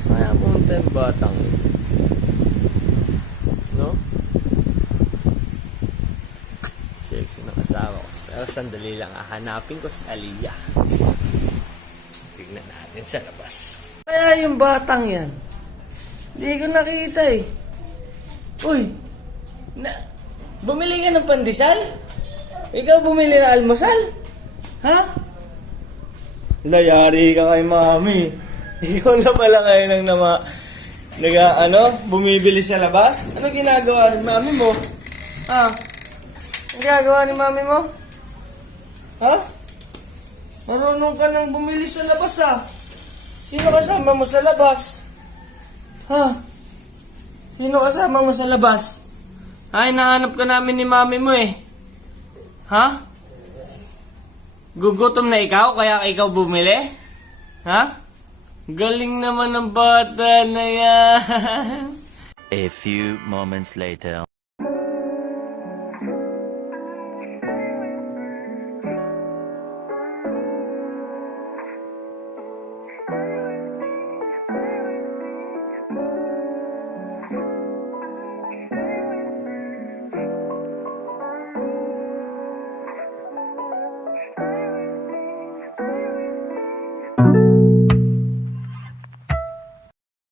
Sayang punta yung batang yun. No? Sexy ng asawa ko. Pero sandali lang, hanapin ko si Aliyah. Tignan natin sa labas. Kaya yung batang yan, hindi ko nakita eh. Uy! Bumili ka ng pandesal? Ikaw bumili na almusal? Ha? Layari ka kay mami. Ikaw na pala kayo nang bumibili sa labas? Ano ginagawa ni mami mo? Ha? Ano ginagawa ni mami mo? Ha? Marunong ka nang bumili sa labas ha? Sino kasama mo sa labas? Ha? Sino kasama mo sa labas? Ay, nahanap ka namin ni mami mo eh. Ha? Gugutom na ikaw, kaya ikaw bumili? Ha? Galing naman ng bata na yan. A few moments later.